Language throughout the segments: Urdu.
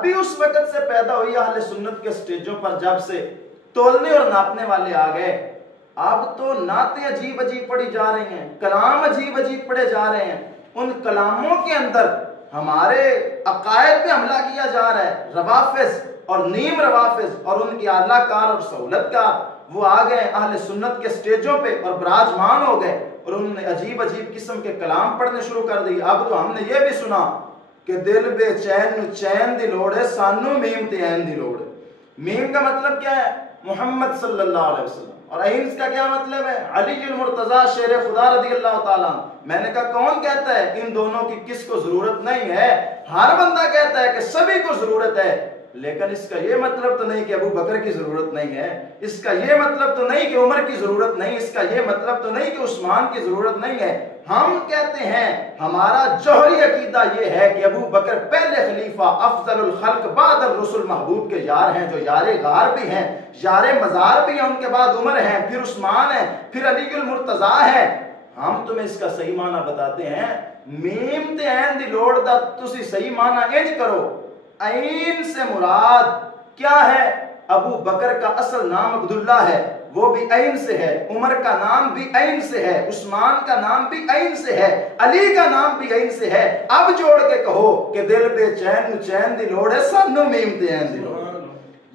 ابھی اس وقت سے پیدا ہوئی اہل سنت کے سٹیجوں پر جب سے تولنے اور ناپنے والے آ گئے، اب تو نعتیں عجیب عجیب پڑھی جا رہی ہیں، کلام عجیب عجیب پڑھے جا رہے ہیں، ان کلاموں کے اندر ہمارے عقائد پہ حملہ کیا جا رہا ہے۔ روافظ اور نیم روافظ اور ان کی اعلیٰ کار اور سہولت کار وہ آ گئے اہل سنت کے سٹیجوں پہ اور براجمان ہو گئے، اور انہوں نے عجیب عجیب قسم کے کلام پڑھنے شروع کر دی۔ اب تو ہم نے یہ بھی سنا کہ دل بے چین نو چین دی لوڑ ہے، سانو میم تے عین دی لوڑ ہے۔ میم کا مطلب کیا ہے؟ محمد صلی اللہ علیہ وسلم، اور عین کا کیا مطلب ہے؟ علی المرتضیٰ شیر خدا رضی اللہ تعالیٰ۔ میں نے کہا کون کہتا ہے ان دونوں کی کس کو ضرورت نہیں ہے؟ ہر بندہ کہتا ہے کہ سبھی کو ضرورت ہے، لیکن اس کا یہ مطلب تو نہیں کہ ابو بکر کی ضرورت نہیں ہے، اس کا یہ مطلب تو نہیں کہ عمر کی ضرورت نہیں، اس کا یہ مطلب تو نہیں کہ عثمان کی ضرورت نہیں ہے۔ ہم کہتے ہیں ہمارا جوہری عقیدہ یہ ہے کہ ابو بکر پہلے خلیفہ افضل الخلق بعد الرسل محبوب کے یار ہیں، جو یار غار بھی ہیں، یار مزار بھی ہیں، ان کے بعد عمر ہیں، پھر عثمان ہیں، پھر علی المرتضیٰ ہے۔ ہم تمہیں اس کا صحیح معنی بتاتے ہیں۔ میم تے عین دی لوڑ دا تسی صحیح معنی انج کرو، عین سے مراد کیا ہے؟ ابو بکر کا اصل نام عبداللہ ہے، وہ بھی عین سے ہے، عمر کا نام بھی عین سے ہے، عثمان کا نام بھی عین سے ہے، علی کا نام بھی عین سے ہے۔ اب جوڑ کے کہو کہ دل بے چین نو چین دی لوڑ ہے، سانو میم تے عین دی لوڑ ہے۔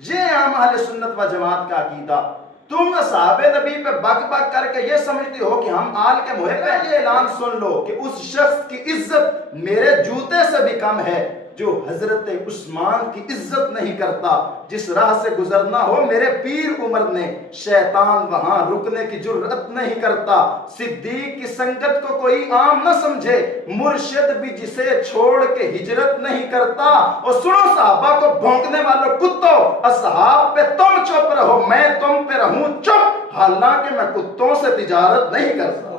یہ عام اہل سنت و جماعت کا عقیدہ۔ تم اصحاب نبی پہ بک بک کر کے یہ سمجھتے ہو کہ ہم آل کے محب ہیں۔ یہ اعلان سن لو کہ اس شخص کی عزت میرے جوتے سے بھی کم ہے جو حضرت عثمان کی عزت نہیں کرتا۔ جس راہ سے گزرنا ہو میرے پیر عمر نے، شیطان وہاں رکنے کی جرأت نہیں کرتا۔ صدیق کی سنگت کو کوئی عام نہ سمجھے، مرشد بھی جسے چھوڑ کے ہجرت نہیں کرتا۔ اور سنو صحابہ کو بھونکنے والوں کتوں، اصحاب پہ تم چپ رہو، میں تم پہ رہوں چپ، حالانکہ میں کتوں سے تجارت نہیں کرتا۔